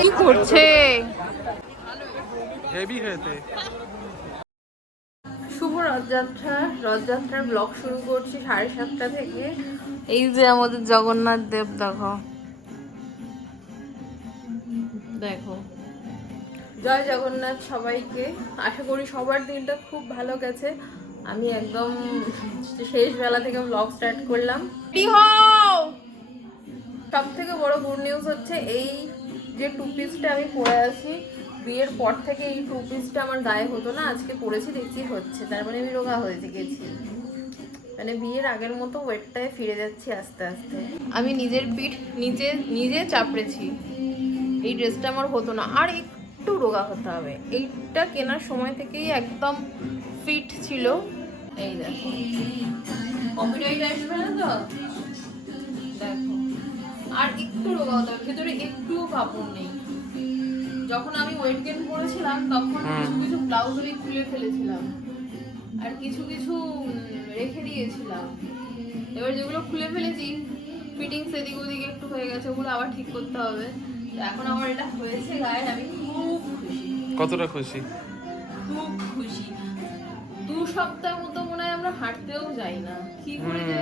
কি করছে? শুভ রথযাত্রা। রথযাত্রার ব্লগ শুরু করছি 7:30 থেকে। এই যে আমাদের জগন্নাথ দেব, দেখো দেখো। জয় জগন্নাথ সবাইকে। আশা করি সবার দিনটা খুব ভালো গেছে। আমি একদম শেষ বেলা থেকে ব্লগ স্টার্ট করলাম। সব থেকে বড় গুড নিউজ হচ্ছে এই যে টু পিসটা আমি পরে আছি, বিয়ের পর থেকে এই টু পিসটা আমার গায়ে হতো না, আজকে পরেছি দেখছি হচ্ছে, তার মানে আমি রোগা হয়ে গেছি। মানে বিয়ের আগের মতো ওয়েটটায় ফিরে যাচ্ছি আস্তে আস্তে। আমি নিজের পিঠ নিজে চাপড়েছি। এই ড্রেসটা আমার হতো না, আর একটু রোগা হতে হবে। এইটা কেনার সময় থেকেই একদম ফিট ছিল। এই দেখো, কপিরাইট আসবে না তো? দেখো, আর একটু রোগা হতে হবে, ভেতরে একটুও কাপড় নেই। যখন আমি ওয়েট গেইন করেছিলাম তখন কিছু কিছু ব্লাউজ আমি খুলে ফেলেছিলাম, আর কিছু কিছু রেখে দিয়েছিলাম। এবার যেগুলো খুলে ফেলেছি, ফিটিংস এদিক ওদিক একটু হয়ে গেছে, ওগুলো আবার ঠিক করতে হবে। এখন আমার এটা হয়েছে গায়ে, আমি খুব খুশি। কতটা খুশি? খুব খুশি। 2 সপ্তাহ মতো মনে হয় আমরা হাঁটতেও যাই না। কি করে যে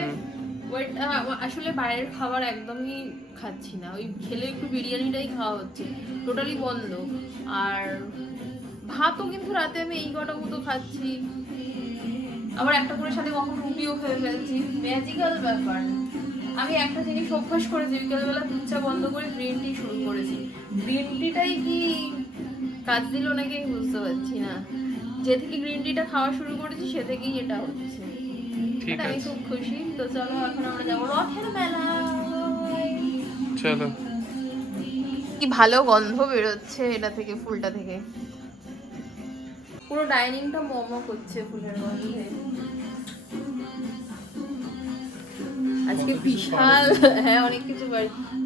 আসলে বাইরের খাবার একদমই খাচ্ছি না। ওই খেলে একটু বিরিয়ানিটাই খাওয়া হচ্ছে, টোটালি বন্ধ। আর ভাতও কিন্তু রাতে আমি এই কটা মতো খাচ্ছি, আবার একটা করে সাথে কখন রুটিও খেয়ে ফেলছি। ম্যাজিক্যাল ব্যাপার। আমি একটা জিনিস অভ্যাস করেছি, বিকেলবেলা দুধ চা বন্ধ করে গ্রিন টি শুরু করেছি। গ্রিন টিটাই কি কাজ দিল নাকি আমি বুঝতে পারছি না। যে থেকে গ্রিন টিটা খাওয়া শুরু করেছি সে থেকেই এটা হচ্ছে। আমি খুব খুশি। তো চলো এখন আমরা যাবো রথের মেলায়। চলো। কি ভালো গন্ধ বেরোচ্ছে এটা থেকে, ফুলটা থেকে। পুরো ডাইনিংটা মোমো করছে ফুলের গন্ধে। আজকে বিশাল, হ্যাঁ অনেক কিছু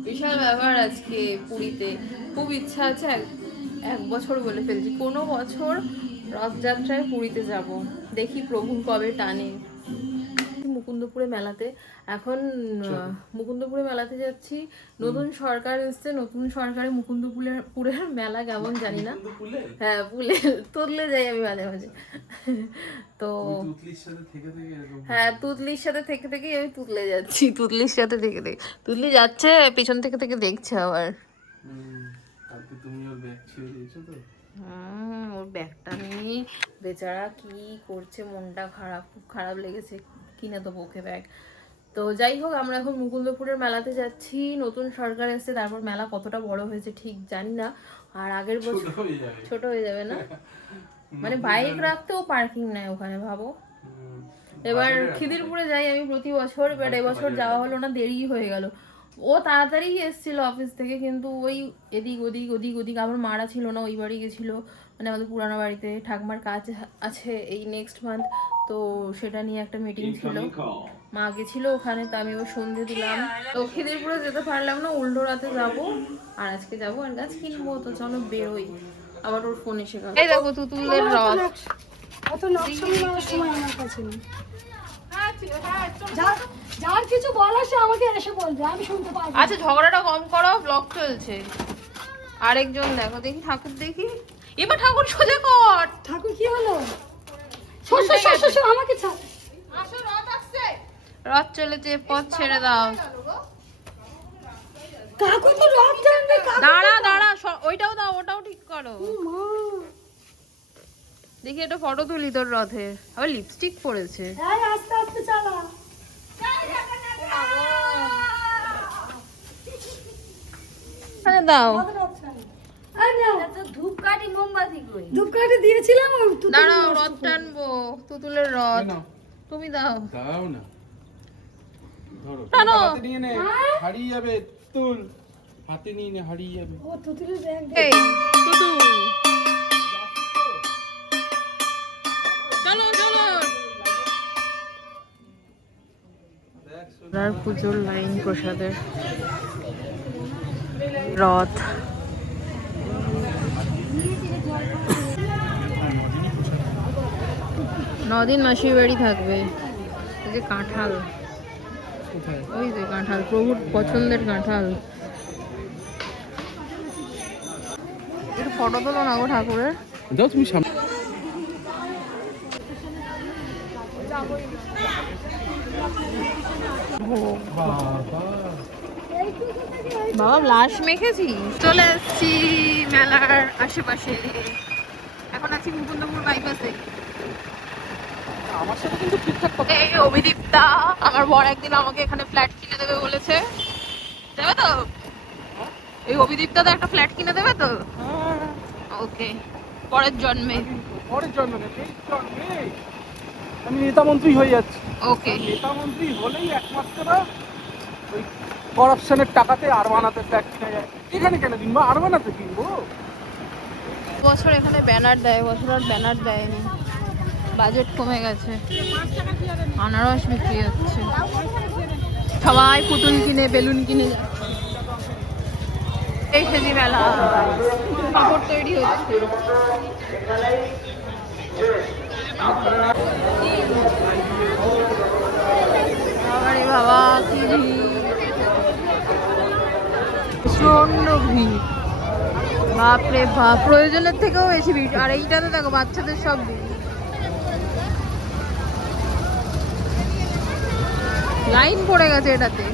বিশাল ব্যাপার আজকে পুরীতে। খুব ইচ্ছা আছে, এক বছর বলে ফেলছি, কোনো বছর রথযাত্রায় পুরীতে যাব। দেখি প্রভু কবে টানে। মুকুন্দপুরে মেলাতে এখন মুকুন্দপুরে মেলাতে যাচ্ছি। নতুন সরকার এসছে, নতুন সরকারে মুকুন্দপুরের মেলা কেমন জানি না। হ্যাঁ পুলে তুললে যাই আমি মাঝে মাঝে। তো হ্যাঁ তুতলির সাথে থেকে থেকে আমি তুতলে যাচ্ছি, তুতলির সাথে থেকে থেকে তুতলি যাচ্ছে, পেছন থেকে থেকে দেখছে আবার। ওর ব্যাগটা নিয়ে বেচারা কি করছে, মনটা খারাপ, খুব খারাপ লেগেছে। কিনে দেবো ওকে ব্যাগ। তো যাই হোক, আমরা এখন মুকুন্দপুরের মেলাতে যাচ্ছি। নতুন সরকার এসেছে, তারপর মেলা কতটা বড় হয়েছে ঠিক জানি না। আর আগের বছর ছোট হয়ে যাবে না, মানে বাইক রাখতেও পার্কিং নাই ওখানে, ভাবো। এবার খিদিরপুরে যাই আমি প্রতি বছর, বাট এবছর যাওয়া হলো না, দেরি হয়ে গেল। ও তাড়াতাড়ি এসেছিল অফিস থেকে, কিন্তু ওই এদিক ওদিক ওদিক ওদিক, আমার মারা ছিল না, ওই বাড়ি গেছিলো, মানে আমাদের পুরানো বাড়িতে ঠাকমার কাজ আছে এই নেক্সট মান্থ। তো সেটা নিয়ে একটা মিটিং ছিল, মা গেছিল ওখানে। তো আমি ওর সন্ধে দিলাম, তো খিদিরপুরে যেতে পারলাম না, উল্টো রাতে যাবো। আর আজকে যাবো আর গাছ কিনবো। তো চলো বেরোই। আবার ওর ফোন এসে গেল। এই দেখো তুতুলের রথ। অত নকশামি নেওয়ার সময় আমার কাছে নেই। যার কিছু বলার সে আমাকে এসে বলবে, আমি শুনতে পাবো। আচ্ছা ঝগড়াটা কম করো, ব্লগ চলছে। আরেকজন দেখো, দেখি ঠাকুর দেখি। এবার ঠাকুর সোজা কর। ঠাকুর কি হলো? আমাকে ছাড়। আসো রথ আসছে। রথ চলেছে, পথ ছেড়ে দাও। কাকু তো রথ টানবে। দাঁড়া দাঁড়া, ওইটাও দাও, ওটাও ঠিক করো। দেখি একটা ফটো তুলি তোর রথের। আবার লিপস্টিক পরেছে। হ্যাঁ আস্তে আস্তে চালা। দাও। ধূপকাঠি মোমবাতি কই? ধূপকাঠি দিয়েছিলাম। দাঁড়াও, রথ টানবো, তুতুলের রথ। তুমি দাও। দাও না, ধরো। টানো। হাতে নিয়ে নে, হারিয়ে যাবে। তুল, হাতে নিয়ে নে, হারিয়ে যাবে। ও তুতুলের ব্যাগ। এই তুতুল, চলো চলো। আর পুজোর লাইন প্রসাদের রথ। 9 দিন মাসির বাড়ি থাকবে। যে কাঁঠাল, কোথায়? ওই যে কাঁঠাল, প্রভুর পছন্দের কাঁঠাল। একটু ফটো তোলো না গো ঠাকুরের। যাও তুমি সামনে। বাবা ব্লাশ মেখেছিস? চলে এসছি মেলার আশেপাশে। এখন আছি মুকুন্দপুর বাইপাসে। আমার সাথে কিন্তু ঠিকঠাক কথা। এই অভিদীপ্তা, আমার বর একদিন আমাকে এখানে ফ্ল্যাট কিনে দেবে বলেছে। দেবে তো? এই অভিদীপ্তা তো একটা ফ্ল্যাট কিনে দেবে তো? ওকে, পরের জন্মে। পরের জন্মে না, এই জন্মে আমি নেতা মন্ত্রী হয়ে যাচ্ছি। ওকে। নেতা মন্ত্রী হলেই একমাত্র ওই করাপশনের টাকাতে আর বানাতে ফ্ল্যাট কিনা যায়। এখানে কেন কিনবো? আর বানাতে কিনবো। বছর এখানে ব্যানার দেয়, বছর আর ব্যানার দেয়নি, বাজেট কমে গেছে। আনারস বিক্রি হচ্ছে, সবাই পুতুল কিনে বেলুন কিনে যাচ্ছে। এই সেজি মেলা, কাপড় তৈরি হচ্ছে। আরে বাবা কি ভিড়, প্রচন্ড ভিড়, বাপরে বাপ, প্রয়োজনের থেকেও বেশি ভিড়। আর এইটাতে দেখো বাচ্চাদের সব ভিড়, লাইন পড়ে গেছে এটাতে।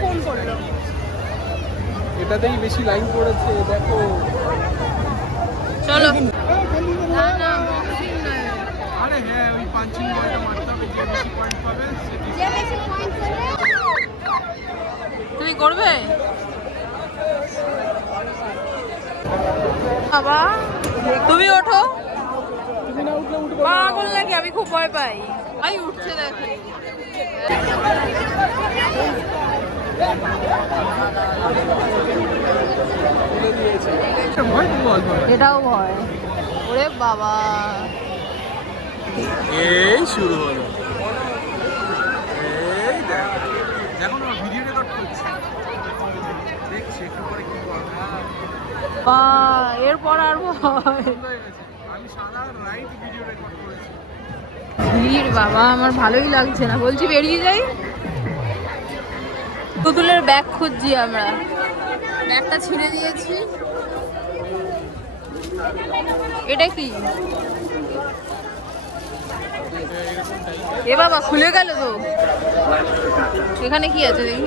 ফোন করলো, এটাতেই বেশি লাইন পড়েছে দেখো। চলো। না না boxing নয়। আরে হ্যাঁ, ওই পাঞ্চিং বলটা মারতে হবে, যে বেশি পয়েন্ট পাবে তুমি করবে বাবা? তুমি ওঠো। তুমি না উঠলে উঠবো। পাগল নাকি? আমি খুব ভয় পাই। আই উঠছে দেখো। এটাও ভয়। ওরে বাবা, এই শুরু হলো। এই দেখো না, ভিডিও রেকর্ড করছে। দেখছি একটু পরে কি করবে। বা এরপর আর ভয়। আমি সারা রাইট ভিডিও রেকর্ড করেছি। ভিড় বাবা, আমার ভালোই লাগছে না, বলছি বেরিয়ে যাই। পুতুলের ব্যাগ খুঁজছি আমরা, ব্যাগটা ছিঁড়ে দিয়েছি। এটা কি? এ বাবা খুলে গেল তো। এখানে কি আছে দেখি?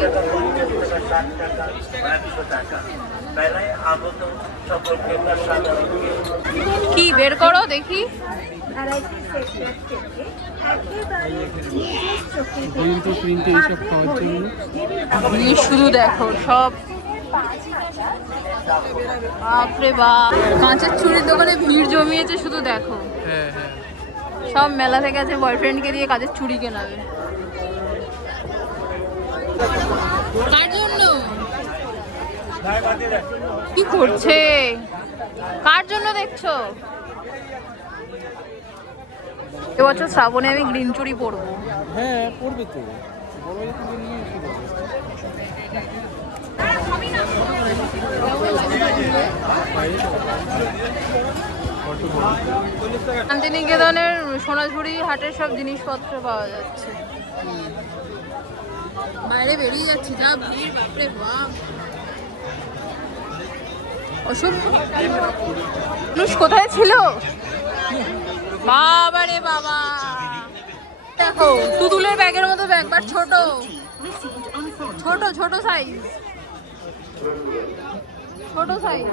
কি বের করো দেখি। এইসব খাওয়ার জন্য শুধু দেখো সব, বাপরে বাপ, কাঁচের চুড়ির দোকানে ভিড় জমিয়েছে শুধু দেখো। হ্যাঁ হ্যাঁ, সব মেলা থেকে আছে বয়ফ্রেন্ডকে দিয়ে কাঁচের চুড়ি কেনাবে। কার জন্য? কি করছে? কার জন্য দেখছো? এবছর শ্রাবণে আমি গ্রিন চুড়ি পরবো। হ্যাঁ পড়বে তো, বড় যখন নিয়ে শুরু হবে। শান্তিনিকেতনের সোনাঝুরি হাটের সব জিনিসপত্র পাওয়া যাচ্ছে। বাইরে বেরিয়ে যাচ্ছি, যা ভিড়, বাপরে বাপ। অসুখ মানুষ কোথায় ছিল? বাবা রে বাবা, দেখো তুতুলের ব্যাগের মতো ব্যাগ, বাট ছোট ছোট ছোট সাইজ, ছোট সাইজ।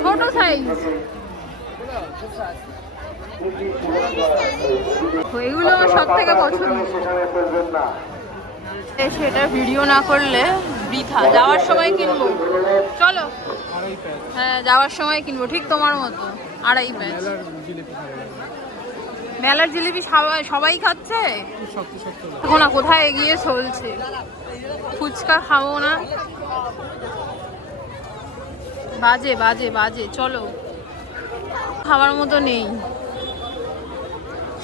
ছোট সাইজ, এগুলো আমার সব থেকে পছন্দ। সেটা ভিডিও না করলে বৃথা, যাওয়ার সময় কিনবো। চলো, হ্যাঁ যাওয়ার সময় কিনবো, ঠিক তোমার মতো 2.5 প্যাচ। মেলার জিলিপি সবাই খাচ্ছে এখন, কোথায় এগিয়ে চলছে। ফুচকা খাবো না, বাজে বাজে বাজে। চলো, খাবার মতো নেই।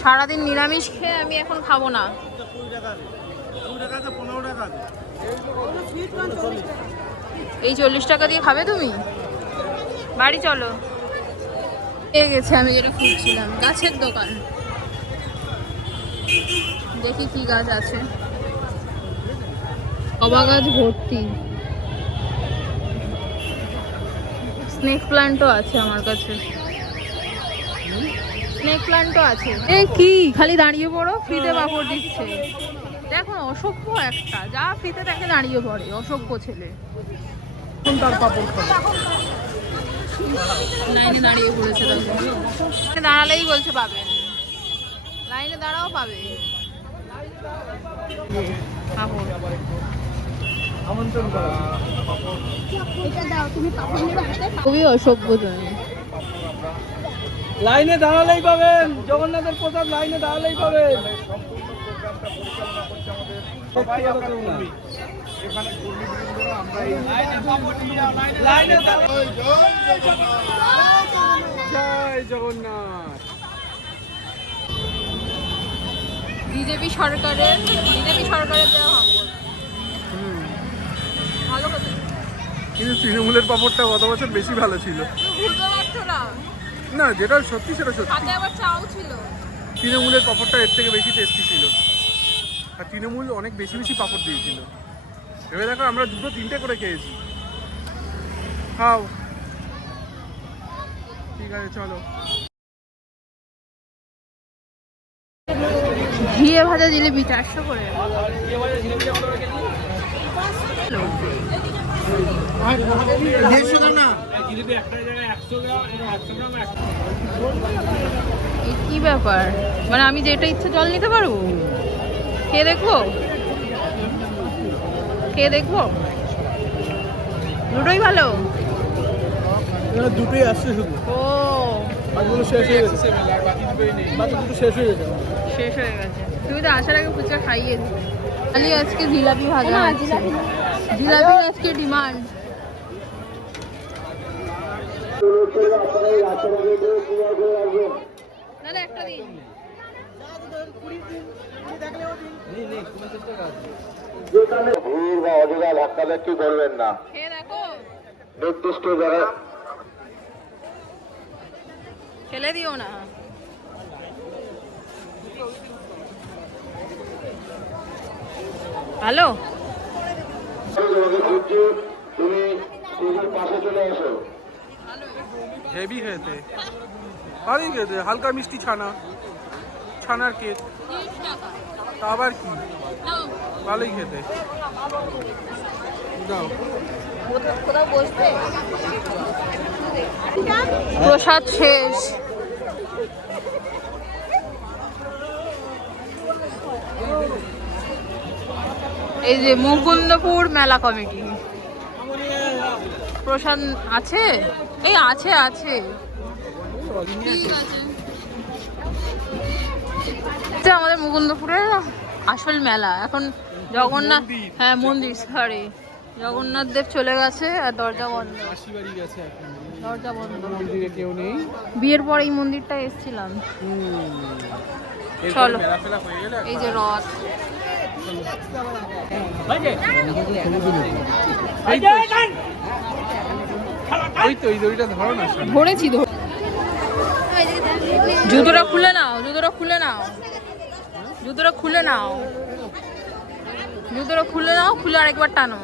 সারাদিন নিরামিষ খেয়ে আমি এখন খাবো না। এই 40 টাকা দিয়ে খাবে তুমি? বাড়ি চলো। পেয়ে গেছে, আমি যেটা খুঁজছিলাম, গাছের দোকান। দেখি কি গাছ আছে। জবা গাছ ভর্তি, স্নেক প্লান্টও আছে আমার কাছে। স্নেক প্লান্টও আছে। এ কি খালি দাঁড়িয়ে পড়ো, ফ্রিতে পাপড় দিচ্ছে। দেখো অসভ্য একটা, যা ফ্রিতে দেখে দাঁড়িয়ে পড়ে, অসভ্য ছেলে। তার পাপড় খাবে। লাইনে দাঁড়িয়ে পড়েছে, দাঁড়ালেই বলছে পাবেন, লাইনে দাঁড়াও পাবে পাপড়। আমন্ত্রণ করা। খুবই অসভ্য তুমি। লাইনে দাঁড়ালেই পাবেন, জগন্নাথের প্রসাদ লাইনে দাঁড়ালেই পাবেন। জয় জগন্নাথ। বিজেপি সরকারের দেওয়া পাপড় ভালো কথা। কিন্তু তৃণমূলের পাপড়টা গত বছর বেশি ভালো ছিল। বুঝতে পারছো না? না, যেটা সত্যি সেটা সত্যি। সাথে আবার চাও ছিল। তৃণমূলের পাপড়টা এর থেকে বেশি টেস্টি ছিল, আর তৃণমূল অনেক বেশি বেশি পাপড় দিয়েছিল। এবার দেখো আমরা 2-3টে করে খেয়েছি। খাও, ঠিক আছে চলো। ঘিয়ে ভাজা জিলিপি 400 করে। এই কি ব্যাপার, মানে আমি যেটা ইচ্ছে জল নিতে পারবো? খেয়ে দেখবো, খেয়ে দেখবো। দুটোই ভালো। দুটোই আসছে শুধু, ও বাকিগুলো শেষ হয়ে গেছে। বাকি দুটো শেষ হয়ে গেছে। শেষ হয়ে গেছে। তুমি তো আসার আগে ফুচকা খাইয়ে দিও। খালি আজকে জিলাপি ভাজা আছে, জিলাপির আজকে ডিমান্ড। দাদা একটা দিন। ভিড় বা অযথা ধাক্কাধাক্কি করবেন না। খেয়ে দেখো, নির্দিষ্ট জায়গায় ফেলে দিও না। ভালো। তুমি স্টেজের পাশে চলে এসো। হেভি খেতে, ভালোই খেতে। হালকা মিষ্টি ছানা, ছানার কেক, তা আবার কি, ভালোই খেতে। যাও। প্রসাদ শেষ। এই যে মুকুন্দপুর মেলা কমিটি প্রসাদ আছে, এই আছে আছে, ঠিক আছে। এটা আমাদের মুকুন্দপুরের আসল মেলা এখন। জগন্নাথ, হ্যাঁ মন্দির, সরি, জগন্নাথ দেব চলে গেছে আর দরজা বন্ধ। দরজা বন্ধ, মন্দিরে কেউ নেই। বিয়ের পর এই মন্দিরটা এসেছিলাম। চলো, এই যে রথ। ওই তো এই দড়িটা ধরো না। ধরেছি, জুতোটা খুলে নাও, জুতোটা খুলে নাও, জুতোটা খুলে নাও, জুতোটা খুলে নাও, খুলে আরেকবার টানো।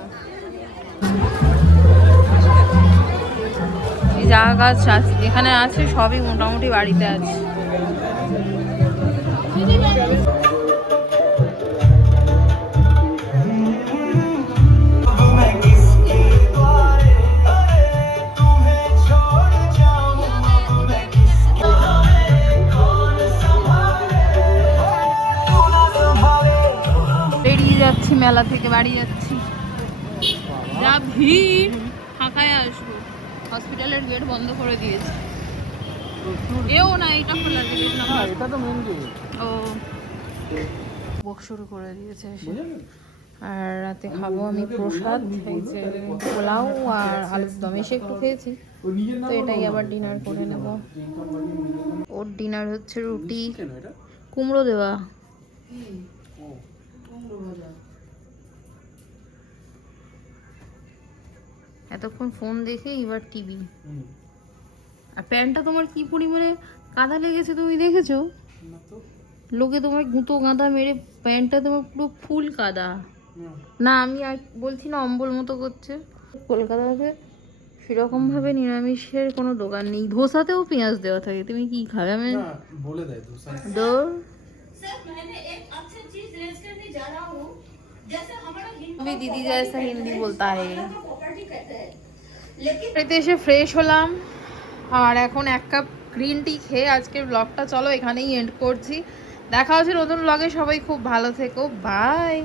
এই যা গাছ এখানে আছে সবই মোটামুটি বাড়িতে আছে। বেরিয়ে যাচ্ছি, মেলা থেকে বাড়ি যাচ্ছি। যা ভিড়, ফাঁকায় আসবো। হসপিটালের গেট বন্ধ করে দিয়েছে। এও না, এটা খোলা আছে, গেট নাম্বার। এটা তো মেন গেট। ও বক শুরু করে দিয়েছে এসে। আর রাতে খাবো আমি প্রসাদ, এই যে পোলাও আর আলুর দম। এসে একটু খেয়েছি, তো এটাই আবার ডিনার করে নেব। ওর ডিনার হচ্ছে রুটি, কুমড়ো দেওয়া, এতক্ষণ ফোন দেখে এবার টিভি। আর প্যান্টটা তোমার কি পরিমাণে কাদা লেগেছে তুমি দেখেছো? লোকে তোমার গুঁতো গাঁদা মেরে প্যান্টটা তোমার পুরো ফুল কাদা। না আমি আর বলছি না, অম্বল মতো করছে। কলকাতাতে সেরকম ভাবে নিরামিষের কোনো দোকান নেই। ধোসাতেও পেঁয়াজ দেওয়া থাকে, তুমি কি খাবে? আমি বলে দেয় ধোসা। দো अभी दीदी जैसा हिंदी बोलता है। বাড়িতে এসে ফ্রেশ হলাম আর এখন এক কাপ গ্রিন টি খেয়ে আজকের ব্লগটা চলো এখানেই এন্ড করছি। দেখা হচ্ছে নতুন ব্লগে। সবাই খুব ভালো থেকো, বাই।